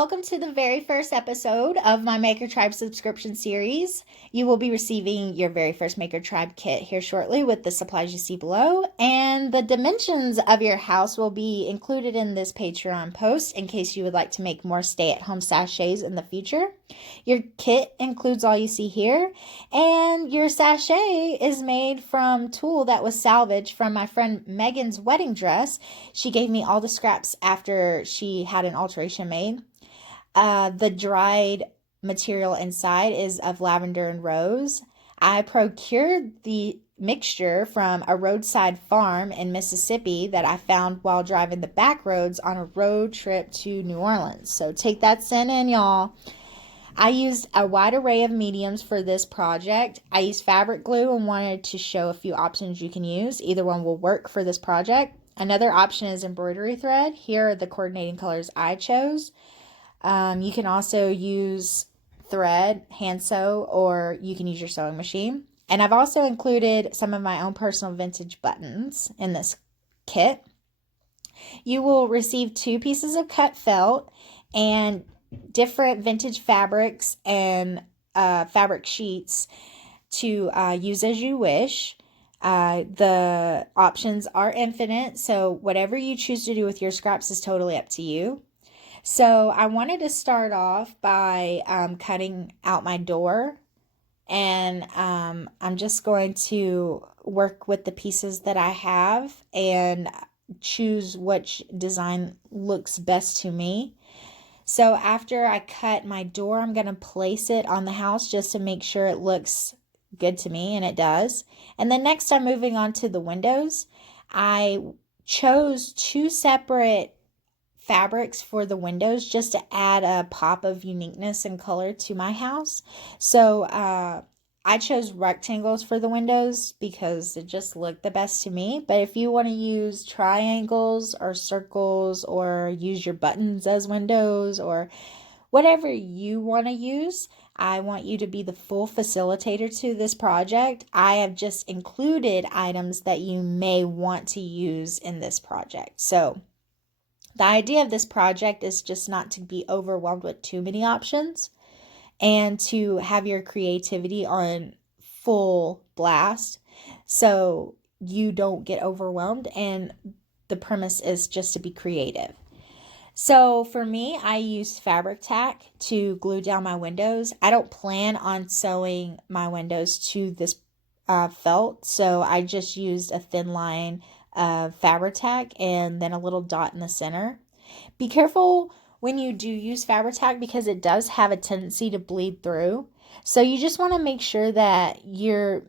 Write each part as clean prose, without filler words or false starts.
welcome to the very first episode of my Maker Tribe subscription series. You will be receiving your very first Maker Tribe kit here shortly with the supplies you see below, and the dimensions of your house will be included in this Patreon post in case you would like to make more stay-at-home sachets in the future. Your kit includes all you see here, and your sachet is made from tulle that was salvaged from my friend Megan's wedding dress. She gave me all the scraps after she had an alteration made. The dried material inside is of lavender and rose. I procured the mixture from a roadside farm in Mississippi that I found while driving the back roads on a road trip to New Orleans. So take that scent in, y'all. I used a wide array of mediums for this project. I used fabric glue and wanted to show a few options you can use. Either one will work for this project. Another option is embroidery thread. Here are the coordinating colors I chose. You can also use thread, hand sew, or you can use your sewing machine. And I've also included some of my own personal vintage buttons in this kit. You will receive 2 pieces of cut felt and different vintage fabrics and fabric sheets to use as you wish. The options are infinite, so whatever you choose to do with your scraps is totally up to you. So I wanted to start off by cutting out my door, and I'm just going to work with the pieces that I have and choose which design looks best to me. So after I cut my door, I'm going to place it on the house just to make sure it looks good to me, and it does. And then next I'm moving on to the windows. I chose 2 separate fabrics for the windows just to add a pop of uniqueness and color to my house. So I chose rectangles for the windows because it just looked the best to me. But if you want to use triangles or circles or use your buttons as windows or whatever you want to use, I want you to be the full facilitator to this project. I have just included items that you may want to use in this project. So the idea of this project is just not to be overwhelmed with too many options and to have your creativity on full blast so you don't get overwhelmed, and the premise is just to be creative. So for me, I used fabric tack to glue down my windows. I don't plan on sewing my windows to this felt, so I just used a thin line of fabric tack and then a little dot in the center. Be careful when you do use fabric tack because it does have a tendency to bleed through. So you just want to make sure that you're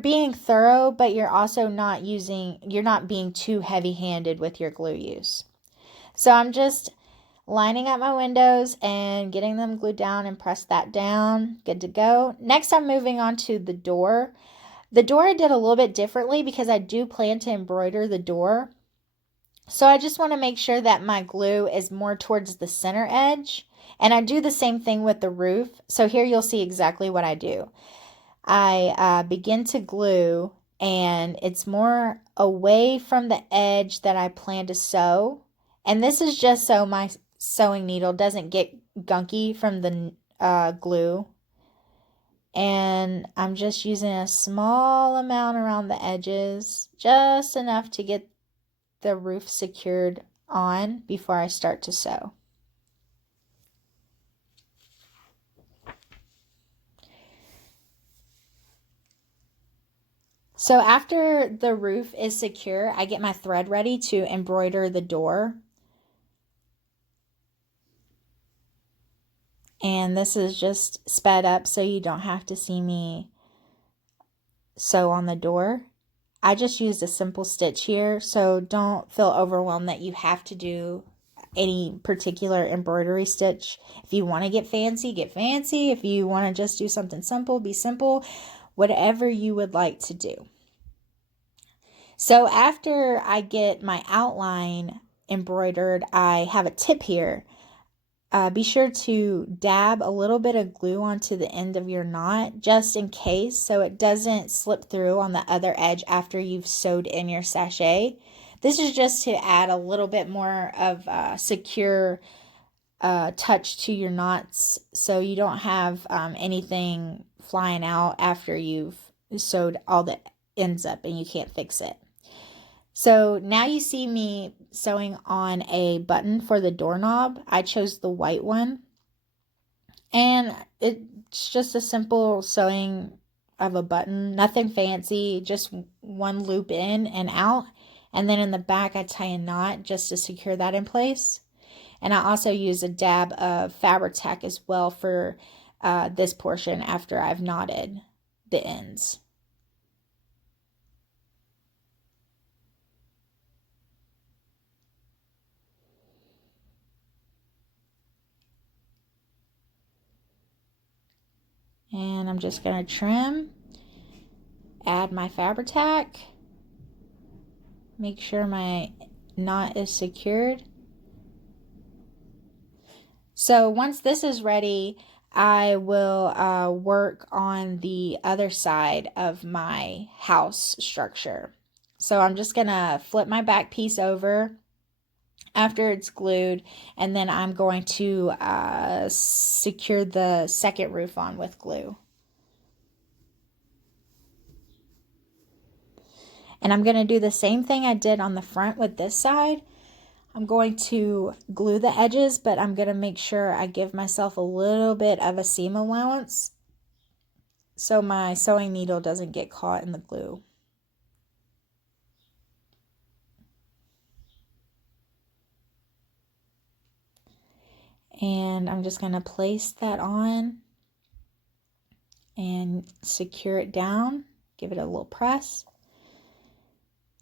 being thorough, but you're also you're not being too heavy-handed with your glue use. So I'm just lining up my windows and getting them glued down and press that down. Good to go. Next, I'm moving on to the door. The door I did a little bit differently because I do plan to embroider the door. So I just want to make sure that my glue is more towards the center edge. And I do the same thing with the roof. So here you'll see exactly what I do. I begin to glue, and it's more away from the edge that I plan to sew. And this is just so my sewing needle doesn't get gunky from the glue. And I'm just using a small amount around the edges, just enough to get the roof secured on before I start to sew. So after the roof is secure, I get my thread ready to embroider the door. And this is just sped up so you don't have to see me sew on the door. I just used a simple stitch here, so don't feel overwhelmed that you have to do any particular embroidery stitch. If you want to get fancy, get fancy. If you want to just do something simple, be simple. Whatever you would like to do. So after I get my outline embroidered, I have a tip here. Be sure to dab a little bit of glue onto the end of your knot just in case, so it doesn't slip through on the other edge after you've sewed in your sachet. This is just to add a little bit more of secure touch to your knots, so you don't have anything flying out after you've sewed all the ends up and you can't fix it. So now you see me sewing on a button for the doorknob. I chose the white one, and it's just a simple sewing of a button, nothing fancy, just one loop in and out, and then in the back I tie a knot just to secure that in place. And I also use a dab of Fabri-Tac as well for this portion after I've knotted the ends. And I'm just going to trim, add my Fabri-Tac, make sure my knot is secured. So once this is ready, I will work on the other side of my house structure. So I'm just going to flip my back piece over after it's glued, and then I'm going to secure the second roof on with glue. And I'm going to do the same thing I did on the front with this side. I'm going to glue the edges, but I'm going to make sure I give myself a little bit of a seam allowance so my sewing needle doesn't get caught in the glue. And I'm just going to place that on and secure it down, give it a little press.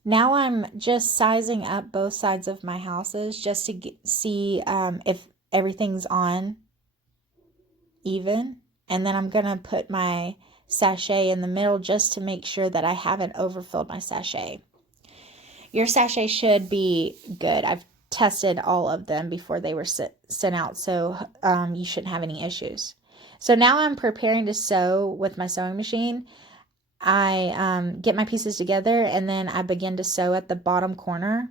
Now I'm just sizing up both sides of my houses just to see if everything's on even. And then I'm going to put my sachet in the middle just to make sure that I haven't overfilled my sachet. Your sachet should be good. I've tested all of them before they were sent out, so you shouldn't have any issues. So now I'm preparing to sew with my sewing machine. I get my pieces together and then I begin to sew at the bottom corner.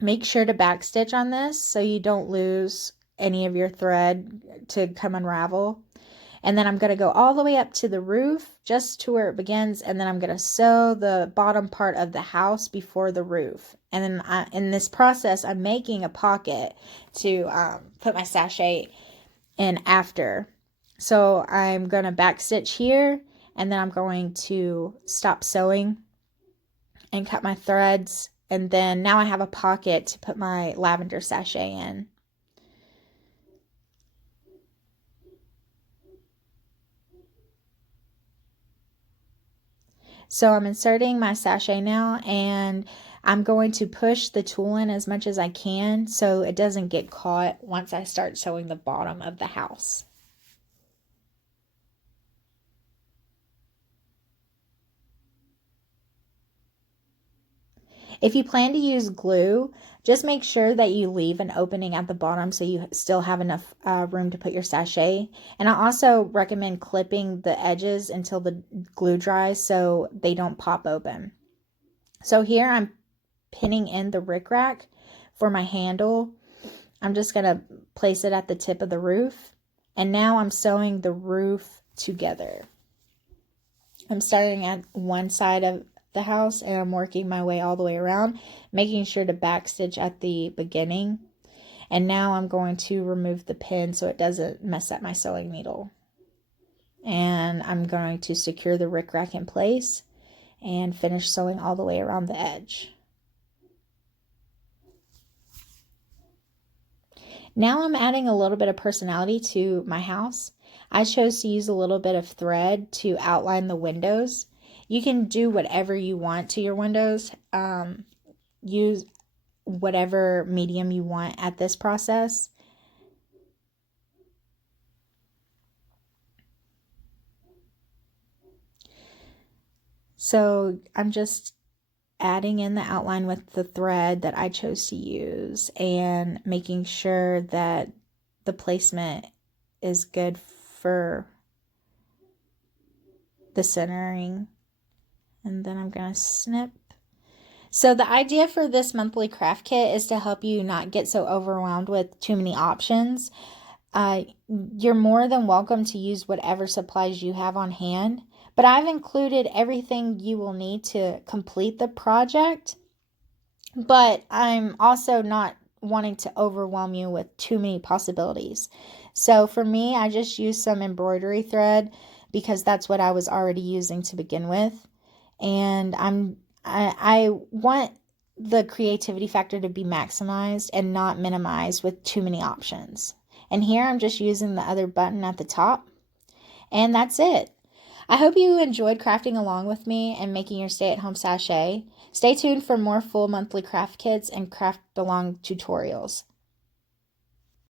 Make sure to backstitch on this so you don't lose any of your thread to come unravel. And then I'm going to go all the way up to the roof just to where it begins, and then I'm going to sew the bottom part of the house before the roof. And then in this process I'm making a pocket to put my sachet in after. So I'm going to backstitch here, and then I'm going to stop sewing and cut my threads, and then now I have a pocket to put my lavender sachet in. So I'm inserting my sachet now, and I'm going to push the tool in as much as I can so it doesn't get caught once I start sewing the bottom of the house. If you plan to use glue, just make sure that you leave an opening at the bottom so you still have enough room to put your sachet. And I also recommend clipping the edges until the glue dries so they don't pop open. So here I'm pinning in the rickrack for my handle. I'm just going to place it at the tip of the roof. And now I'm sewing the roof together. I'm starting at one side of the house and I'm working my way all the way around, making sure to backstitch at the beginning. And now I'm going to remove the pin so it doesn't mess up my sewing needle. And I'm going to secure the rickrack in place and finish sewing all the way around the edge. Now I'm adding a little bit of personality to my house. I chose to use a little bit of thread to outline the windows. You can do whatever you want to your windows. Use whatever medium you want at this process. So I'm just adding in the outline with the thread that I chose to use and making sure that the placement is good for the centering. And then I'm going to snip. So the idea for this monthly craft kit is to help you not get so overwhelmed with too many options. You're more than welcome to use whatever supplies you have on hand, but I've included everything you will need to complete the project, but I'm also not wanting to overwhelm you with too many possibilities. So for me, I just used some embroidery thread because that's what I was already using to begin with. And I want the creativity factor to be maximized and not minimized with too many options. And here I'm just using the other button at the top, and that's it. I hope you enjoyed crafting along with me and making your stay-at-home sachet. Stay tuned for more full monthly craft kits and craft along tutorials.